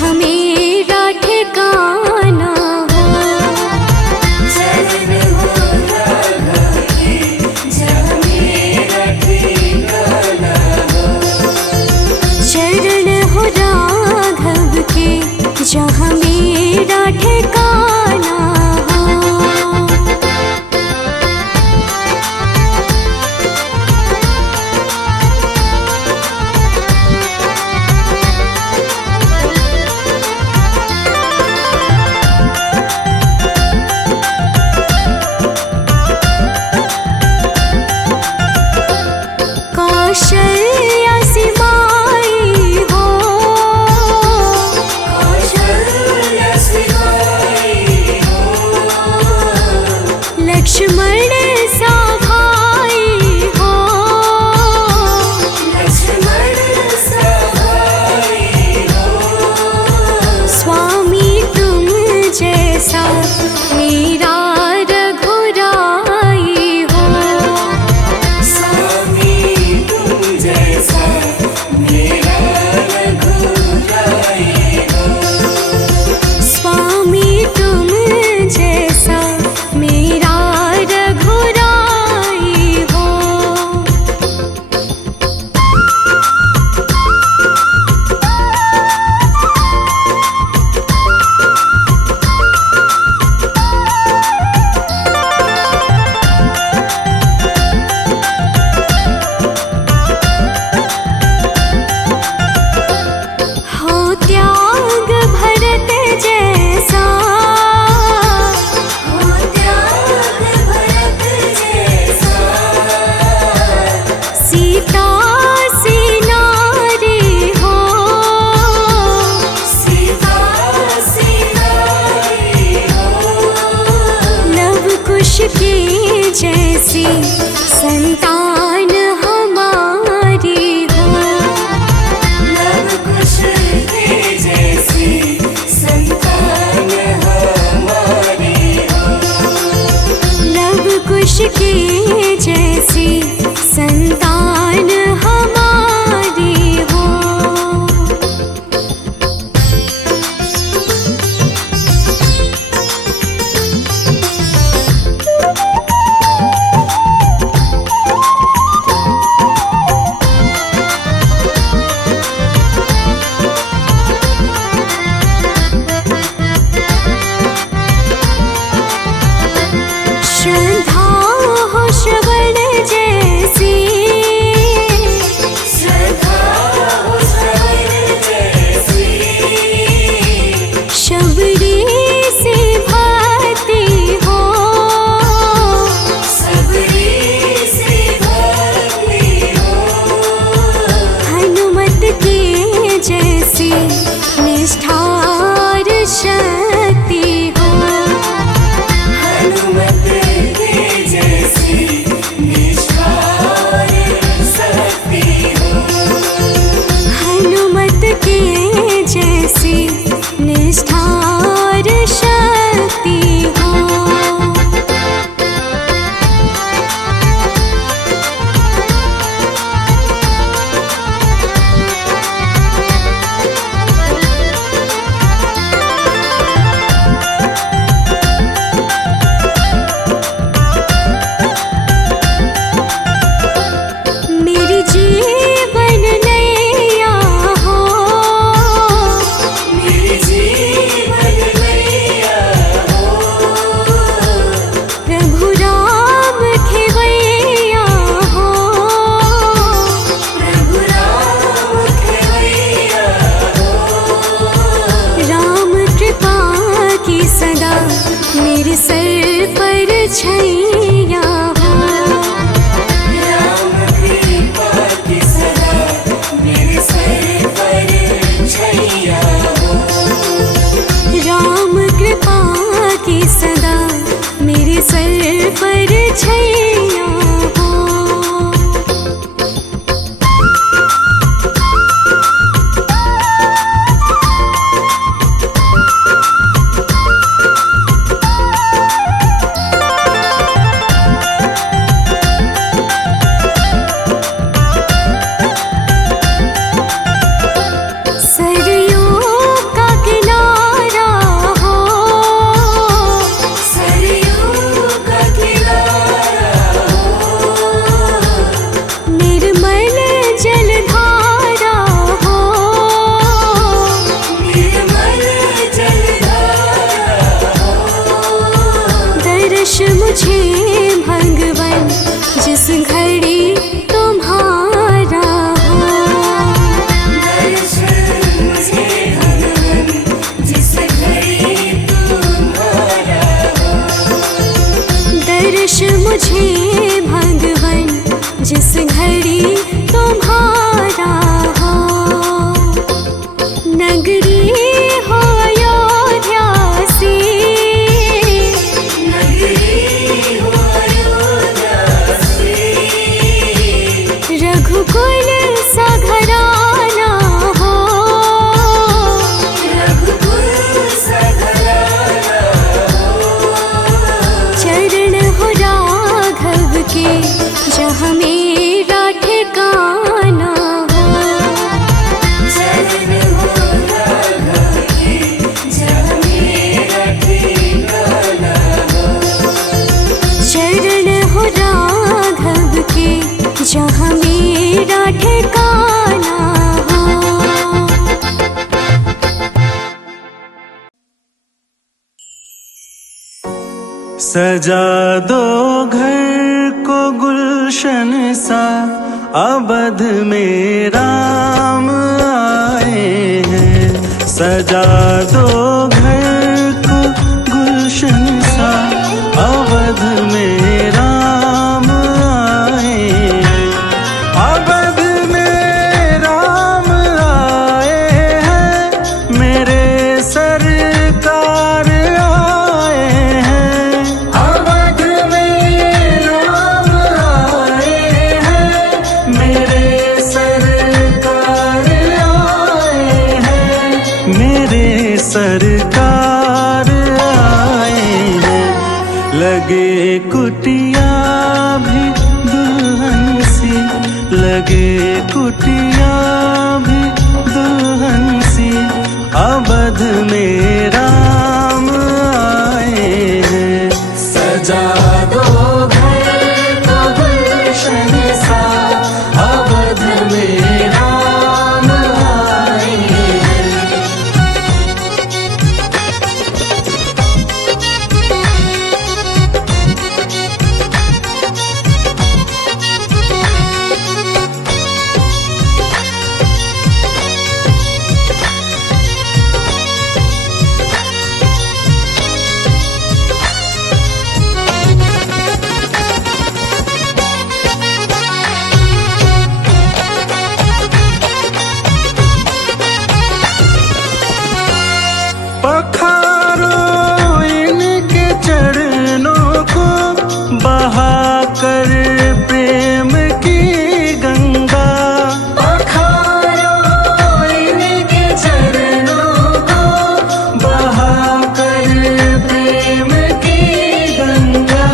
जहाँ मेरा ठिकाना हो। शरण हो राघव के जहाँ मेरा ठिकाना हो। चरण हो राघव के जहाँ मेरा ठिकाना हो। कौशल्या सी माई हो। कौशल्या सी माई हो। लक्ष्मण सा भाई हो। लक्ष्मण सा भाई हो। स्वामी तुम जैसा मेरा रघुराई हो। स्वामी तुम जैसा मेरा रघुराई हो। स्वामी तुम जैसा मेरा रघुराई हो। हो त्याग भरत जैसा। हो त्याग भरत जैसा। सीता सी नारी हो। सीता सी नारी हो। लव कुश की जैसी संतान हमारी हो। लव कुश की जैसी संतान हमारी हो। लव कुश की जैसी संतान हमारी हो। श्रद्धा हो श्रवण जैसी। श्रद्धा हो श्रवण जैसी। शबरी सी भक्ति हो। सबरी सी भक्ति हो। हनुमत की जैसी निष्ठार शक्ति हो। हनुमत की जैसी निष्ठार शक्ति हो। हनुमत की जैसी निष्ठार शक्ति हो। मेरी जीवन नैया हो। मेरी जीवन नैया हो। प्रभु राम खेवैया हो। प्रभु राम खेवैया हो। राम कृपा की सदा मेरे सर पर छैया हो। राम कृपा की सदा मेरे सर पर छैया हो। राम कृपा की सदा मेरे सर पर छैया हो। सरयों का मुझे भगवन जिस घड़ी तुम्हारा हो। दर्शन मुझे भगवन जिस घड़ी तुम्हारा हो। दर्श मुझे भगवन जिस घड़ी तुम्हारा हो। नगरी हो अयोध्या सी, नगरी हो अयोध्या सी। रघुकुल सा घराना हो। रघुकुल सा घराना हो। चरण हो राघव के जहाँ मेरा ठिकाना हो। चरण हो राघव के जहाँ मेरा ठिकाना हो। चरण हो राघव के जहाँ मेरा ठिकाना हो। सजा दो घर को गुलशन सा, अवध में राम आए हैं। सजा दो घर को गुलशन सा, अवध में राम आए हैं। अवध में राम आए हैं, मेरे सरकार आए हैं। अवध में राम आए हैं, मेरे सरकार आए हैं। मेरे सरकार आए हैं। लगे कुटिया भी दुल्हन सी, लगे कुटिया भी दुल्हन सी, अवध में राम आए हैं। सजा दो घर को गुलशन सा, अवध में राम आए हैं। पखारो इनके चरणों को, बहाकर प्रेम की गंगा। पखारो इनके चरणों को, बहाकर प्रेम की गंगा।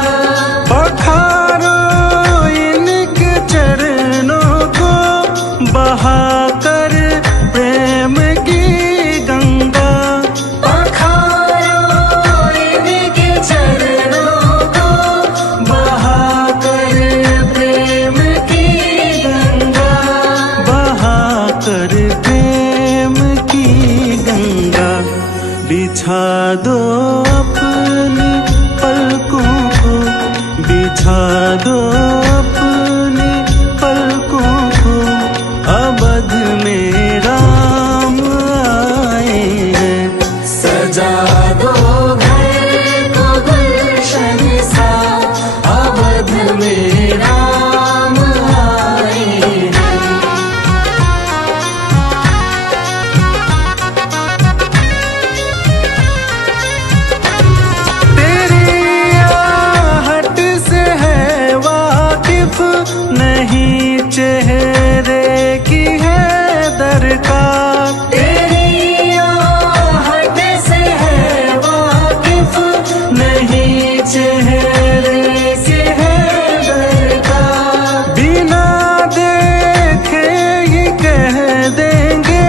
पखारो इनके चरणों को, बहाकर प्रेम की गंगा। पखारो इनके चरणों को, बहाकर प्रेम की गंगा। बहाकर प्रेम की गंगा। बिछा दो अपनी पलकों को, बिछा दो अपनी पलकों को, अवध में राम आए हैं। सजा दो घर को गुलशन सा, अवध में राम आए हैं। तेरी आहट से है वाकिफ, नहीं चेहरे की है दरकार। तेरी आहट से है वाकिफ, नहीं चेहरे की है दरकार। बिना देखे ही कह देंगे,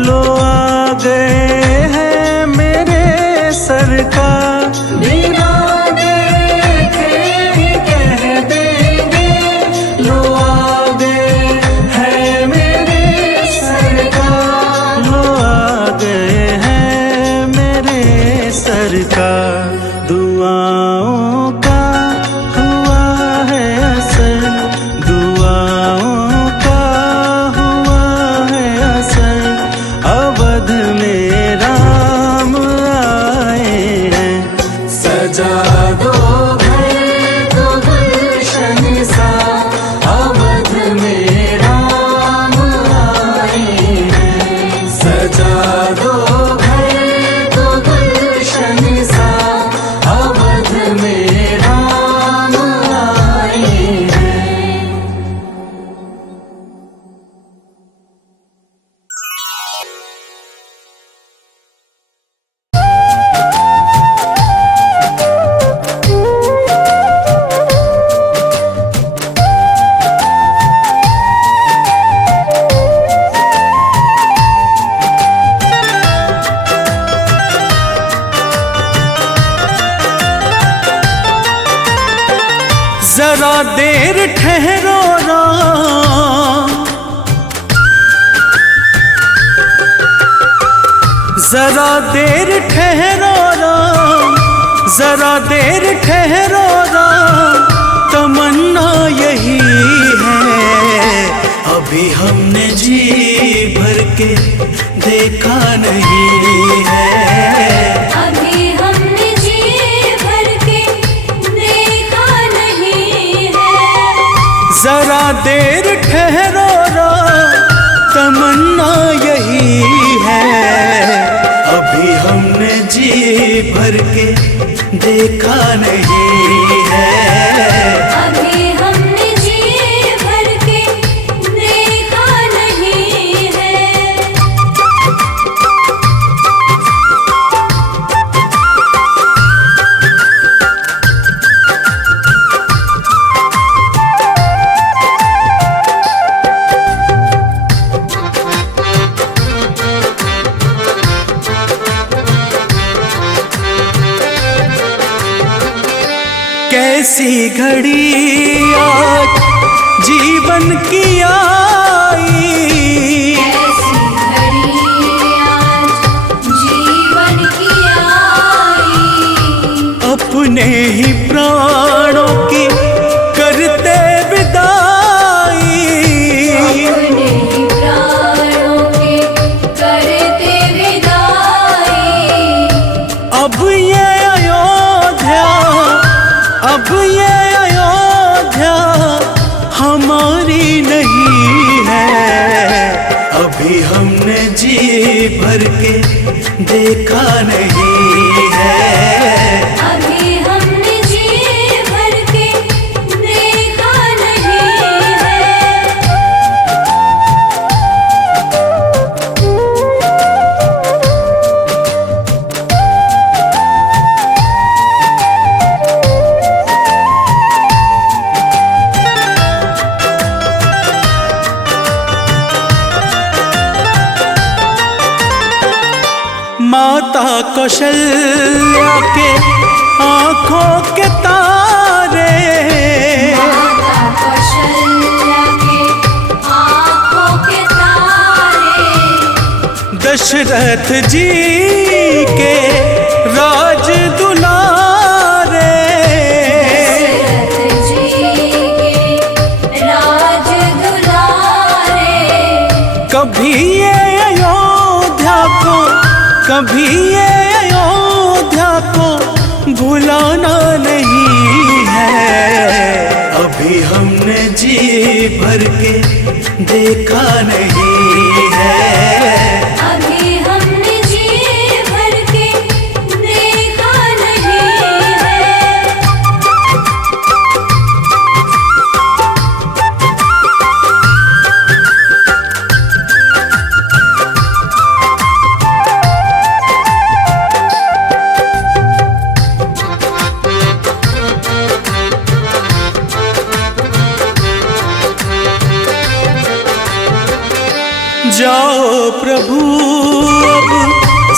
लो आ गए हैं मेरे सरकार। बिना देखे ही कह देंगे, लो आ गए हैं मेरे सरकार। लो आ गए हैं मेरे सरकार। दुआओं का जरा देर ठहरो राम, जरा देर ठहरो राम, जरा देर ठहरो राम, तमन्ना यही है। अभी हमने जी भर के देखा नहीं है, अभी हमने जी भर के देखा नहीं है। जरा देर ठहरो राम, तमन्ना यही है। अभी हमने जी भर के देखा नहीं है, अभी हमने जी भर के देखा नहीं है। कैसी घड़ी आज जीवन की आई, ऐसी घड़ी आज जीवन की आई। अपने ही प्राणों की करते विदाई, अपने ही प्राणों की करते विदाई। अब ये अयोध्या, अब ये अयोध्या हमारी नहीं है। अभी हमने जी भर के देखा नहीं है, अभी हमने जी भर के देखा नहीं है। माता कौशल्या के आंखों के तारे, माता कौशल्या के आँखों के तारे। दशरथ जी के राज दुलारे, दशरथ जी के राज दुलारे। कभी ये अयोध्या को, कभी ये अयोध्या को भुलाना नहीं है। अभी हमने जी भर के देखा नहीं है, अभी हमने जी भर के देखा नहीं है। जाओ प्रभु अब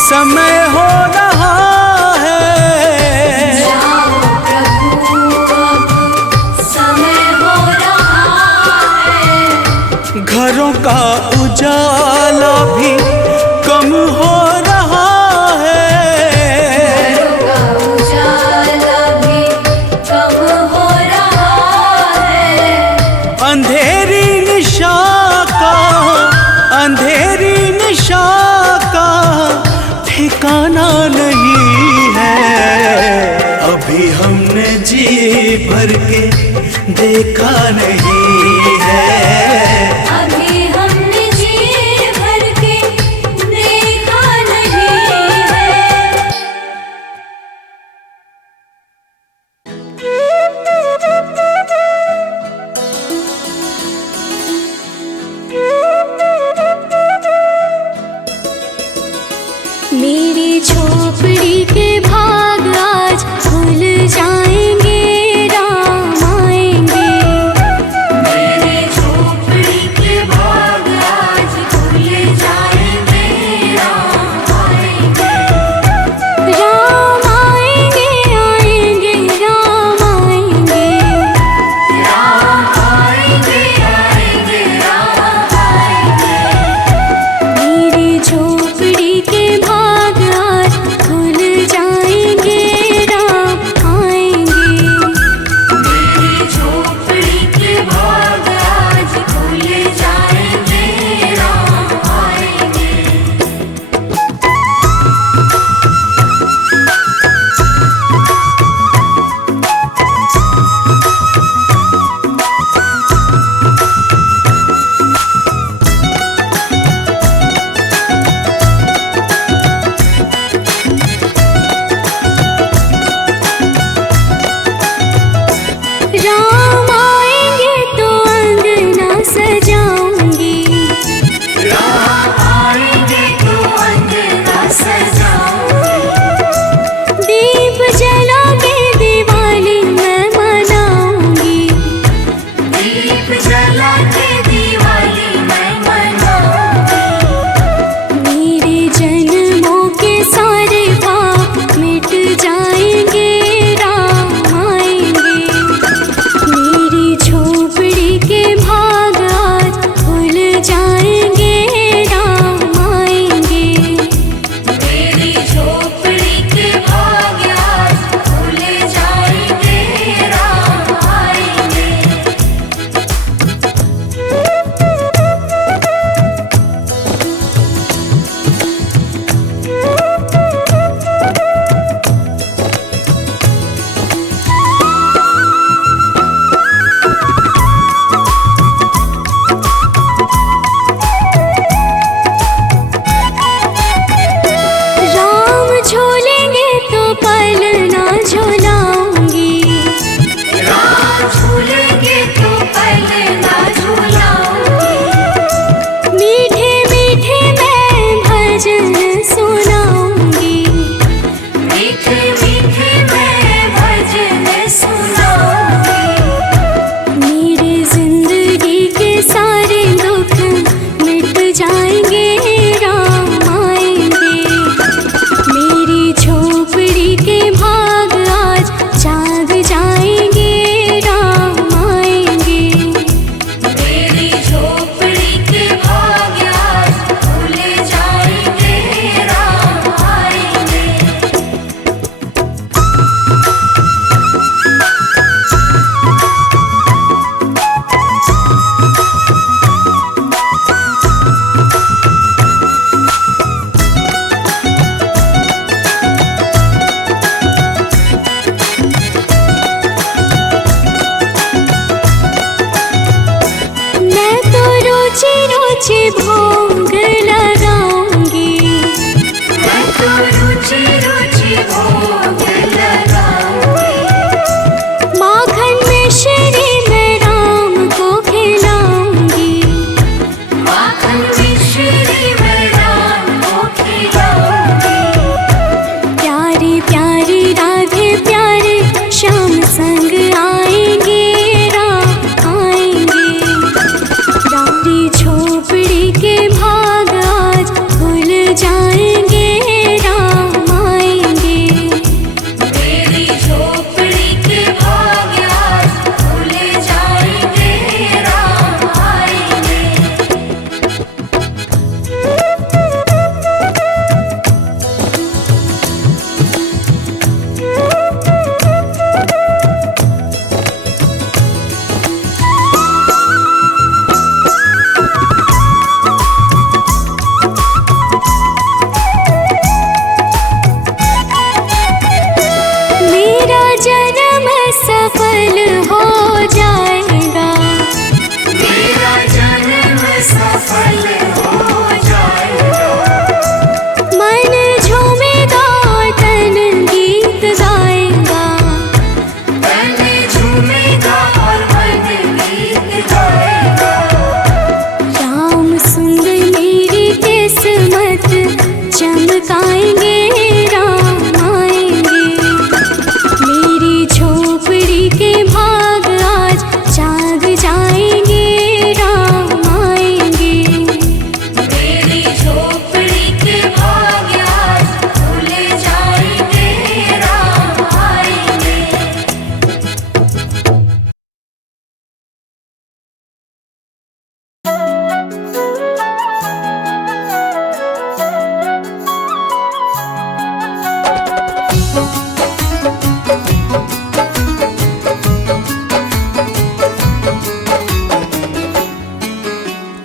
समय हो रहा है, जाओ प्रभु अब समय हो रहा है। घरों का उजाला भी कम हो रहा है, घरों का उजाला भी कम हो रहा है। अंधेरी निशा का, अंधेरी निशा का ठिकाना नहीं है। अभी हमने जी भर के देखा नहीं है, अभी हमने जी भर के देखा नहीं है। मेरी झोपड़ी के भाग आज खुल जाएंगे, राम आएंगे। मेरी झोपड़ी के भाग आज खुल जाएंगे, राम आएंगे। राम आएंगे, आएंगे, राम आएंगे।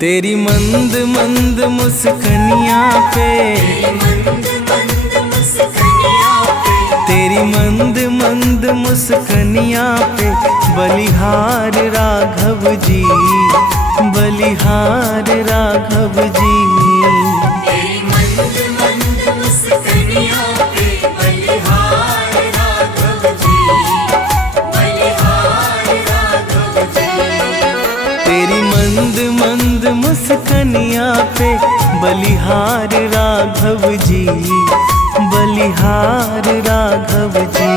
तेरी मंद मंद मुस्कनिया पे, तेरी मंद मंद मुस्कनिया पे बलिहार राघव जी, बलिहार राघव जी। तेरी मंद मंद मुस्कनिया पे बलिहार राघव जी, बलिहार राघव जी। तेरी मंद मंद मुस्कनिया पे बलिहार राघव जी, बलिहार राघव जी।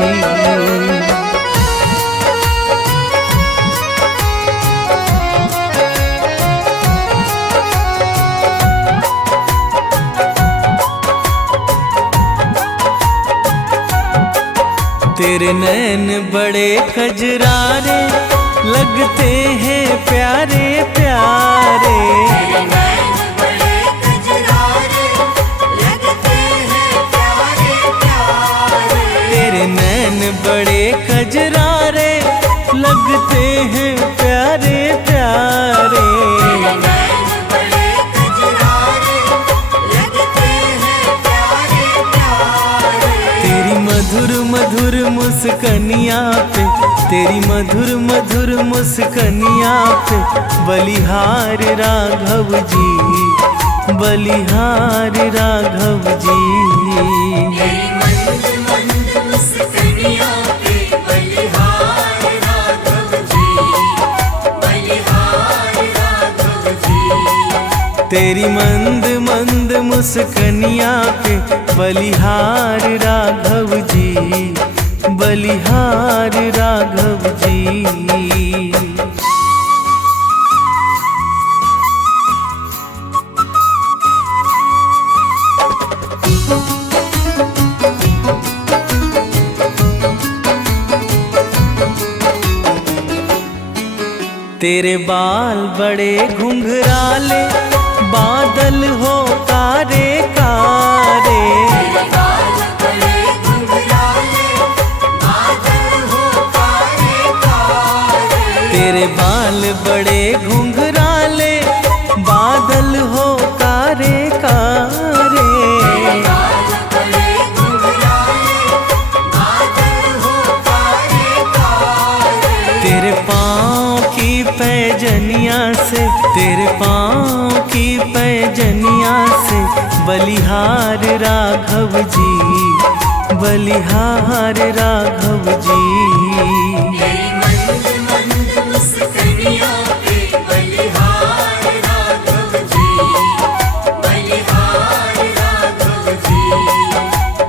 तेरे नैन बड़े कजरारे लगते हैं प्यारे प्यारे, तेरे नैन बड़े कजरारे लगते हैं प्यारे प्यारे। तेरे नैन बड़े कजरारे लगते हैं प्यारे प्यारे। तेरे नैन बड़े कजरारे लगते हैं प्यारे प्यारे। तेरी मधुर मधुर मुस्कनिया पे, तेरी मधुर मधुर मुस्कनिया पे बलिहार राघव जी, बलिहार राघव जी। तेरी मंद मंद मुस्कनिया पे बलिहार राघव जी, बलिहार राघव जी। तेरी मंद मंद मुस्कनिया पे बलिहार राघव जी, बलिहार राघव जी। तेरे बाल बड़े घुंघराले बादल हो कारे कारे, तेरे बाल बड़े घुंघराले बादल हो कारे कारे। तेरे बाल बड़े घुंघराले बादल हो कारे कारे। तेरे बाल बड़े घुंघराले बादल हो कारे कारे। तेरे पाँव की पैजनिया से, तेरे पाँव की पैजनिया से बलिहार राघव जी, बलिहार राघव जी। तेरी मंद मंद मुस्कनिया पे बलिहार राघव जी, बलिहार राघव जी।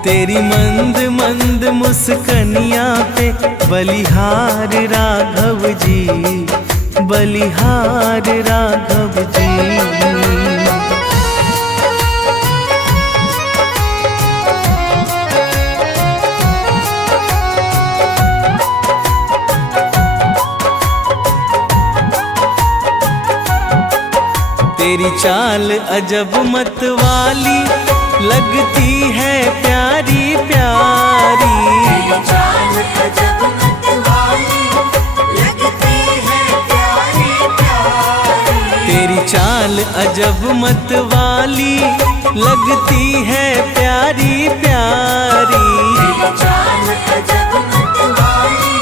तेरी मंद मंद मुस्कनिया पे बलिहार राघव जी, बलिहार राघव जी। तेरी चाल अजब मत वाली लगती है प्यारी प्यारी, तेरी चाल अजब मत वाली लगती है प्यारी प्यारी। तेरी चाल अजब मत वाली लगती है प्यारी प्यारी। तेरी चाल अजब मत वाली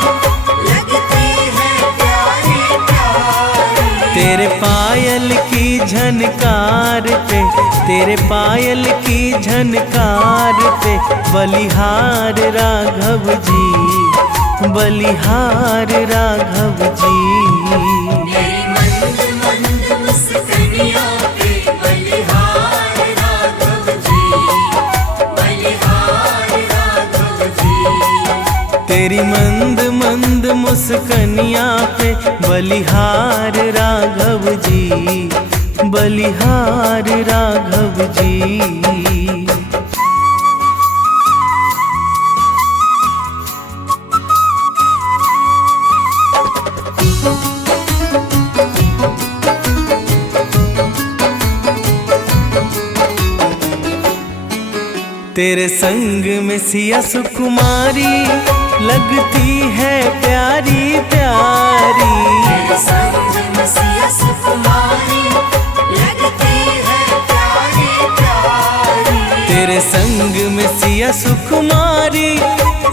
लगती है प्यारी प्यारी। तेरे पायल की झनकार पे, तेरे पायल की झनकार पे बलिहार राघव जी, बलिहार राघव जी। तेरी मंद मंद मुस्कनिया पे बलिहार राघव जी, बलिहार राघव जी। तेरी मंद मंद मुस्कनिया पे बलिहार राघव जी, बलिहार राघव जी। तेरे संग में सिया सुकुमारी लगती है प्यारी प्यारी। तेरे संग में सिया सुकुमारी लगती है प्यारी प्यारी। तेरे संग में सिया सुकुमारी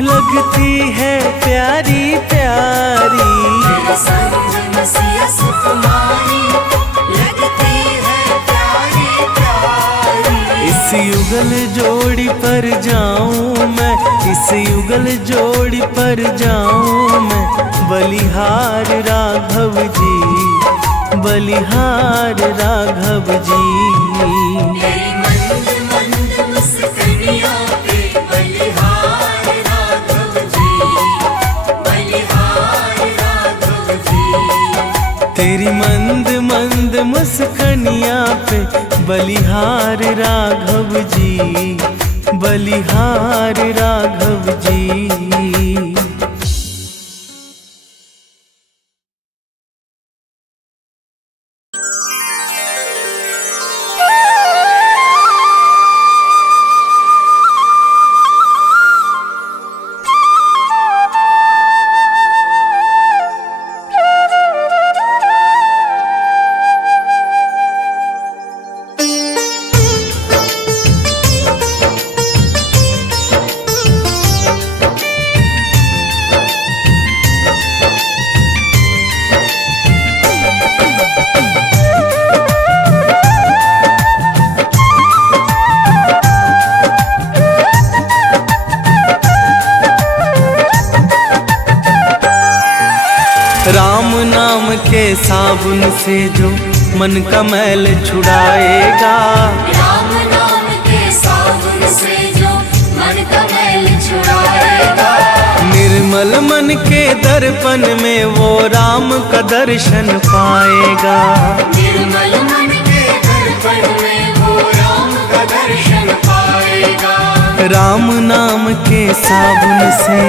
लगती है प्यारी प्यारी। तेरे संग में सिया सुकुमारी लगती है प्यारी प्यारी। इस युगल जोड़ी पर जाऊं मैं, इस युगल जोड़ी पर जाऊं मैं, बलिहार राघव जी, बलिहार राघव जी। तेरी मंद मंद मुस्कानियों पे बलिहार राघव जी, बलिहार राघव जी। तेरी मंद मंद मुस्कानियाँ पे बलिहार राघव जी, बलिहार राघव जी। राम नाम के साबुन से जो मन का मैल छुड़ाएगा, राम नाम के साबुन से जो मन का मैल छुड़ाएगा। निर्मल मन के दर्पण में वो राम का दर्शन पाएगा। निर्मल मन के दर्पण में वो राम का दर्शन पाएगा। राम नाम के साबुन से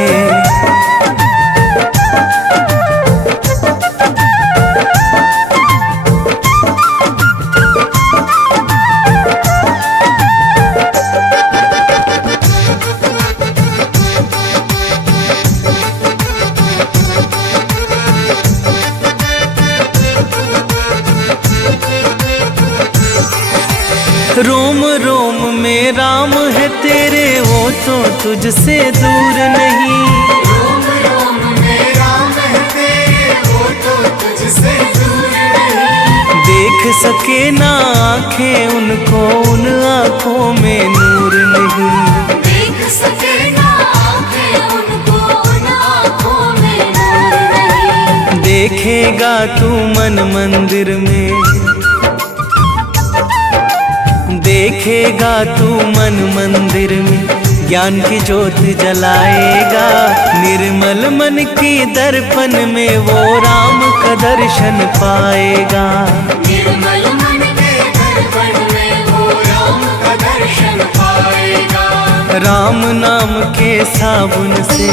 रोम रोम में राम है तेरे, वो तो तुझसे दूर नहीं। रोम रोम में राम है तेरे, वो तो तुझसे दूर नहीं। देख सके ना आँखें उनको, उन आँखों में नूर नहीं। देख सके ना आँखें उनको, उन आँखों में नूर नहीं। देखेगा तू मन मंदिर में, देखेगा तू मन मंदिर में, ज्ञान की ज्योत जलाएगा। निर्मल मन की दर्पण में वो राम का दर्शन पाएगा। निर्मल मन के दर्पण में वो राम का दर्शन पाएगा। राम नाम के साबुन से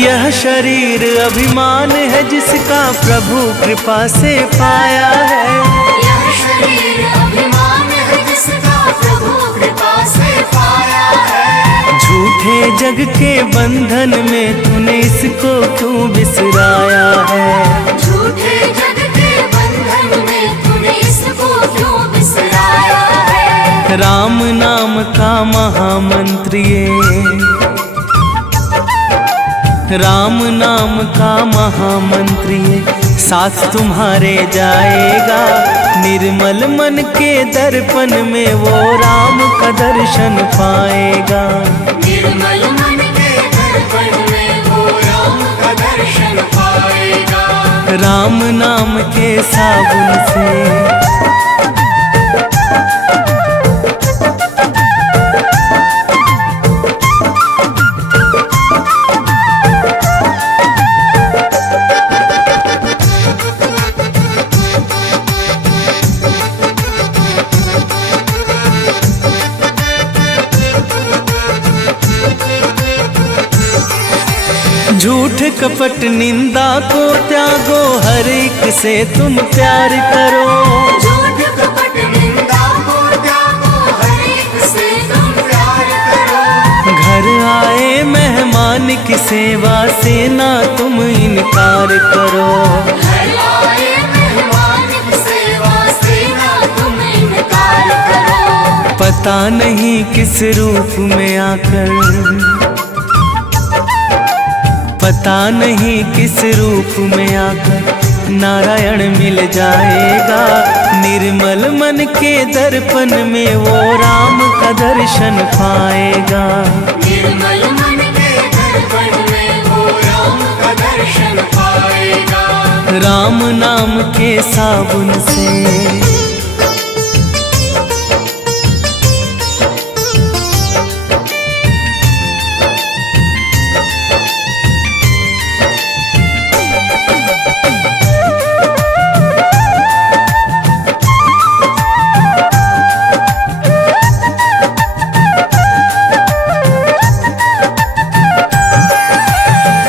यह शरीर अभिमान है जिसका प्रभु कृपा से पाया है। यह शरीर अभिमान है जिसका प्रभु कृपा से पाया है। झूठे जग के बंधन में तूने इसको क्यों बिसराया है। झूठे जग के बंधन में तूने इसको क्यों बिसराया है। राम नाम का महामंत्र ये, राम नाम का महामंत्र ये साथ तुम्हारे जाएगा। निर्मल मन के दर्पण में वो राम का दर्शन पाएगा। निर्मल मन के दर्पण में वो राम का दर्शन पाएगा। राम नाम के साबुन से कपट निंदा को त्यागो, हर एक से तुम प्यार करो। झूठ कपट निंदा को त्यागो, हर एक से तुम प्यार करो। घर आए मेहमान की सेवा से ना तुम इनकार करो। घर आए मेहमान की सेवा से ना तुम इनकार करो। पता नहीं किस रूप में आकर, पता नहीं किस रूप में आकर नारायण मिल जाएगा। निर्मल मन के दर्पण में वो राम का दर्शन पाएगा। निर्मल मन के दर्पण में वो राम का दर्शन पाएगा। राम नाम के साबुन से,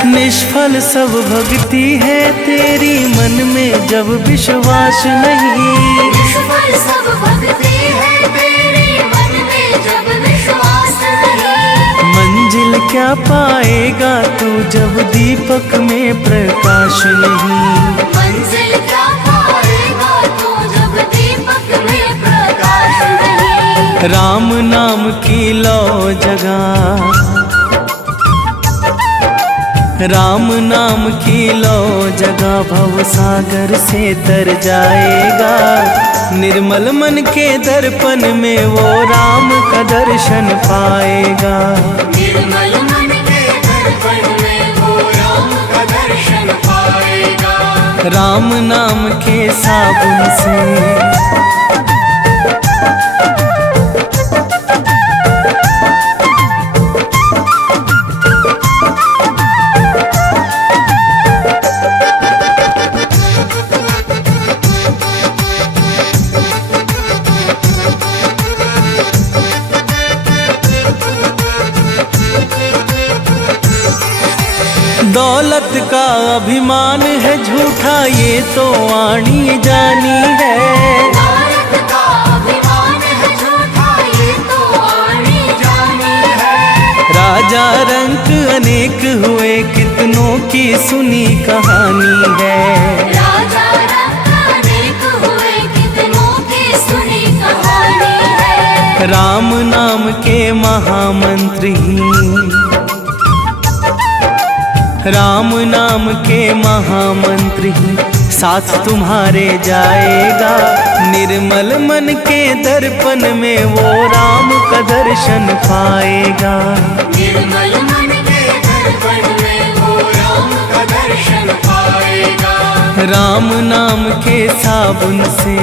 निष्फल सब भक्ति है तेरी, मन में जब विश्वास नहीं। निष्फल सब भक्ति है तेरी, मन में जब विश्वास नहीं। मंजिल क्या पाएगा तू जब दीपक में प्रकाश नहीं। मंजिल क्या पाएगा तू जब दीपक में प्रकाश नहीं। राम नाम की लो जगह, राम नाम की लो जगह भव सागर से तर जाएगा। निर्मल मन के दर्पण में वो राम का दर्शन पाएगा। निर्मल मन के दर्पण में वो राम का दर्शन पाएगा। राम नाम के साबुन से, दौलत का अभिमान है झूठा ये तो आनी जानी है। दौलत का अभिमान है झूठा ये तो आनी जानी है। राजा रंक अनेक हुए कितनों की सुनी कहानी है। राजा रंक अनेक हुए कितनों की सुनी कहानी है। राम नाम के महामंत्र ही, राम नाम के महामंत्र ही साथ तुम्हारे जाएगा। निर्मल मन के दर्पण में वो राम का दर्शन पाएगा। निर्मल मन के दर्पण में वो राम का दर्शन पाएगा। राम नाम के साबुन से,